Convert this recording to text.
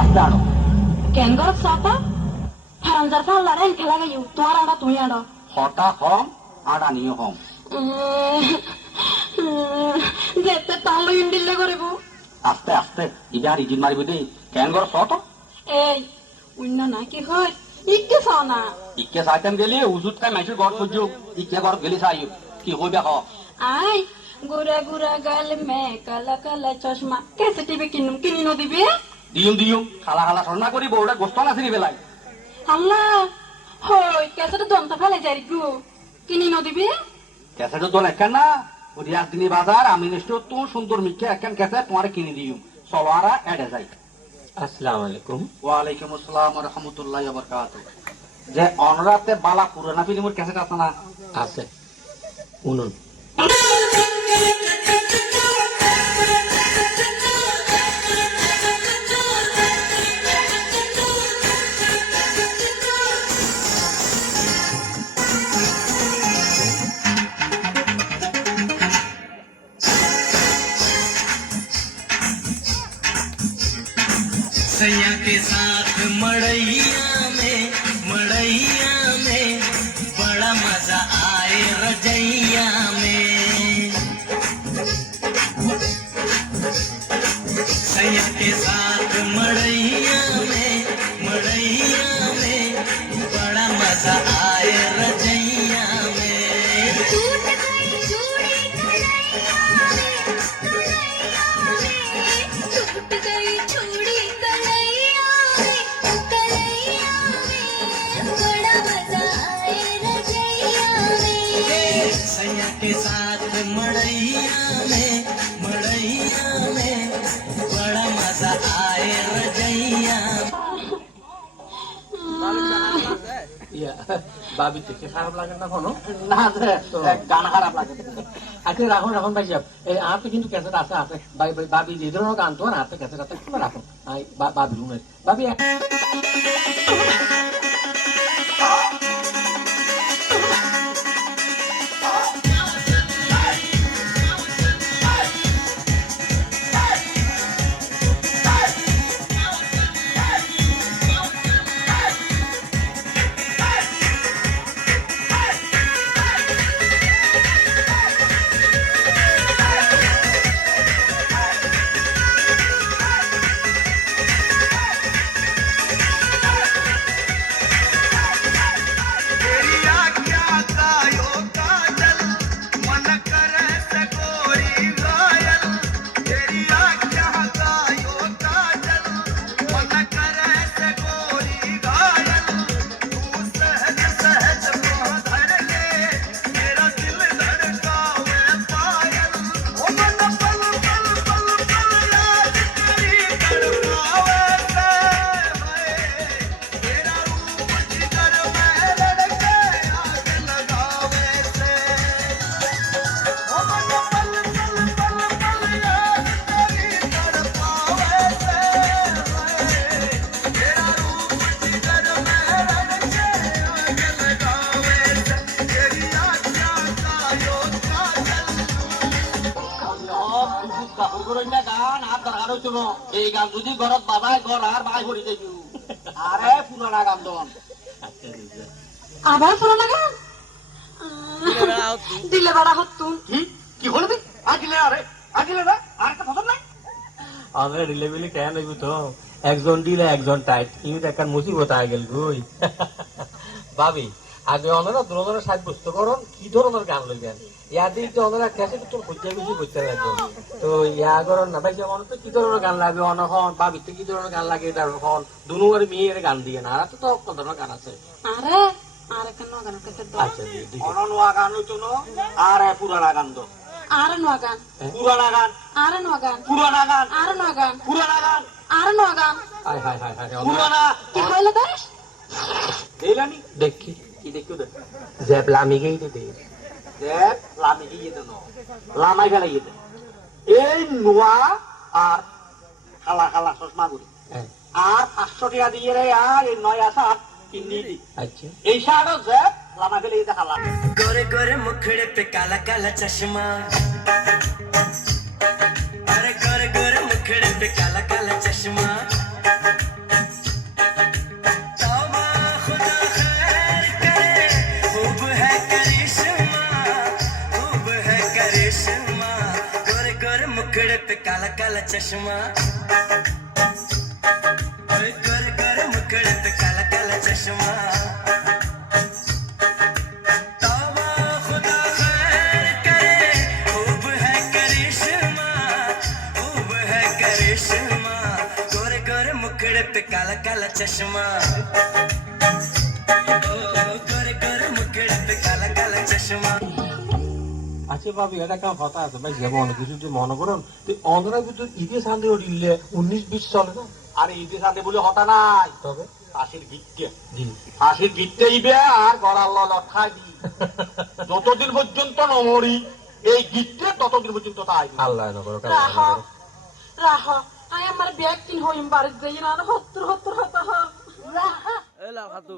আস্তে আনো কেন গরত সাপা হারামজার ফাল্লা রেন খেলা গাইও তোমার আড়া তুমি আড়া হটা কম আড়া নিয়ে কম যেতে তাহলে ইন্ডিলে করিব আস্তে আস্তে ইবার ইজিন মারিব দেই কেন গর শত এই অন্য না কি হয় ইকে চাও না ইকে সাইতেন গেলি উজুত কাই মাইসুর ঘর খুঁজু ইকে ঘর গেলি চাইও কি হইবে হ আই গুরা গুরা গাল মে কালা কালা চশমা কেসে টিভি কিনুম কিনি ন দিবি দিম দিম খালা খালা সন্না করি বউটা গোস্ত না চিনি বেলাই আল্লাহ হই কেসে দমটা ফেলে যাই গু কিনি ন দিবি ক্যাসেট তো একখান না রিয়াজ দিনী বাজার আমি নিশ্চয় তো সুন্দর মিখে একখান ক্যাসেট তোমার কিনে দিও চলো আর এডে যাই আসসালামু আলাইকুম ওয়ালাইকুম আসসালাম ওয়া রাহমাতুল্লাহি ওয়া বারাকাতুহু যে অনরাতে বালা পুরানা ফিল্মের ক্যাসেট আছে না আছে উনুন सैया के साथ मड़ैया में बड़ा मजा आए रजैया में सैया के साथ मड़ैया में बड़ा मजा आए रजैया में टूट गई चूड़ी कलैया में टूट गई चूड़ी कलैया में बड़ा मजा आए रजैया में सैया के साथ मड़ैया में बड़ा मजा आए रजैया ইয়া বাবি দেখে খারাপ লাগে না কোনো না যে গান খারাপ লাগে আচ্ছা রাখুন ভাই সাহেব এই আপনি কিন্তু ক্যাসেট আছে বাবি যে ধরনের গান তো না আপনি ক্যাসেট আছে খুলে রাখুন বাবি রুমে বাবি গান আর দরকার হইতো না এই গান যদি ঘরত বাবাই ঘর আর বাই হরি যাইব আরে পুরানা গান দন আবার পুরো লাগা দিলে বড় হতো কি হলো তুই আগিলে না আর একটা পছন্দ নাই আমরা রিলেবিলি কেন হইব তো একজন দিলে একজন টাইট ইউত একটা মুসিবত আয় গেল গই ভাবি আজ অনেরা ধরনের সাব্যস্ত করুন কি ধরনের গান লইবেন ইয়াদি তো অনেরা ক্যাসেট তো খুঁজে বেশি করতে লাগবে তো ইয়া করুন না ভাই যেমন তো কি ধরনের গান লাগবে অনখন ভাবিতে কি ধরনের গান লাগে তখন দুনো আর মেয়ের গান দিয়ে না আর তো কত ধরনের গান আছে আরে আরে কেন গান কেসে দাও আচ্ছা অননুয়া গান হইতো না আর পুরানা গান দো আরে নোয়া গান পুরানা গান আরে নোয়া গান পুরানা গান আরে নোয়া গান পুরানা গান আরে নোয়া গান হায় হায় হায় হায় পুরানা কি কইলে দাস দেলানি দেখি কি দেখিও দে জেব লামি গেই দে দেখ লামি গিয়ে দেন লামাই গেলে গিয়ে দেন এই নোয়া আর খালা খালা চশমা গুলি আর 500 টাকা দিয়ে রে আর এই নয়া শার্ট কিনে দি আচ্ছা এই শার্টও যে লামা গেলে এই দেখালা गोरे गोरे मुखड़े पे काला काला चश्मा अरे गोरे गोरे मुखड़े पे काला काला चश्मा काला चश्मा ओए गोरे गोरे मुखड़े पे काला काला चश्मा तौबा खुदा खैर करे खूब है करिश्मा गोरे गोरे मुखड़े पे काला काला चश्मा ओ गोरे गोरे मुखड़े पे काला काला चश्मा আচ্ছা ভাবি এটা কাম কথা আছে ভাই যে মনে কিছু যে মনে করুন তুই অন্ধরার ভিতর ঈদে সান্দে উঠিলে 19-20 চলে না আরে ঈদে সাথে বলে হতা নাই, তবে ফাঁসির গিটকে জি ফাঁসির গিটতে ইবে আর গলার লটখাই দি যতদিন পর্যন্ত নমরি এই গিটতে ততদিন পর্যন্ত তাই আল্লাহ না করো রাহা রাহা আই আমার ব্যাগ কিন হইম বাড়ি যাই না হত্তর হত্তর হতা রাহা এ লাল খাতু